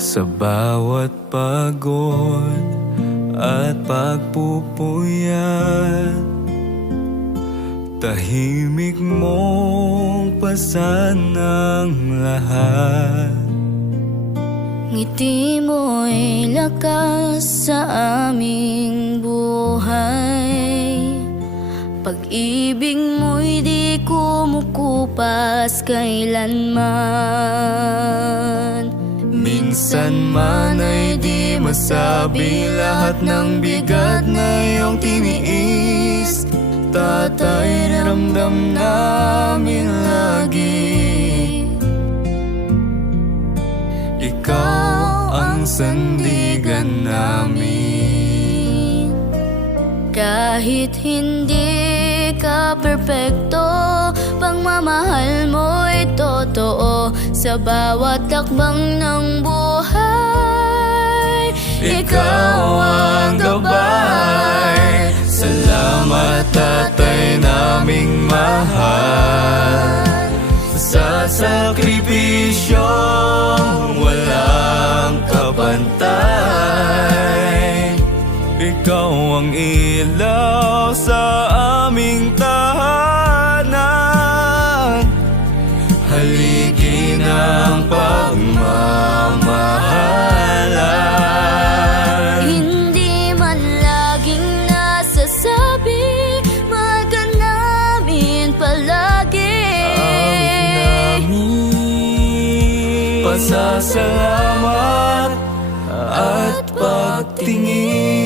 Sa bawat pagod at pagpupuyat, tahimik mong pasan ang lahat. Ngiti mo'y lakas sa aming buhay. Pag-ibig mo'y di kumukupas kailanman. Minsan man ay di masabi lahat ng bigat na iyong tiniis. Tatay, ramdam namin lagi ikaw ang sandigan namin. Kahit hindi ka perpekto, pagmamahal mo'y totoo. Sa bawat takbang ng buhay, Ikaw ang gabay. Salamat, tatay naming mahal, sa sakripisyong walang kapantay. Ikaw ang ilaw sa aming tahanan, haligi ng pagmamahalan. hindi man laging nasasabi, mahal ka namin palagi. Pasasalamat at pagtingin.